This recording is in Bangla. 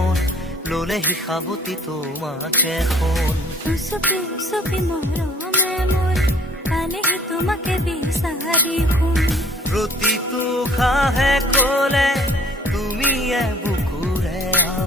মন ললে হিসাবতি তোমাকে এখন উচুপি উচুপি মৰমে মোৰ পালেহি তোমাকে বিচাৰি শুন প্ৰতিটো খাহে কলে তুমি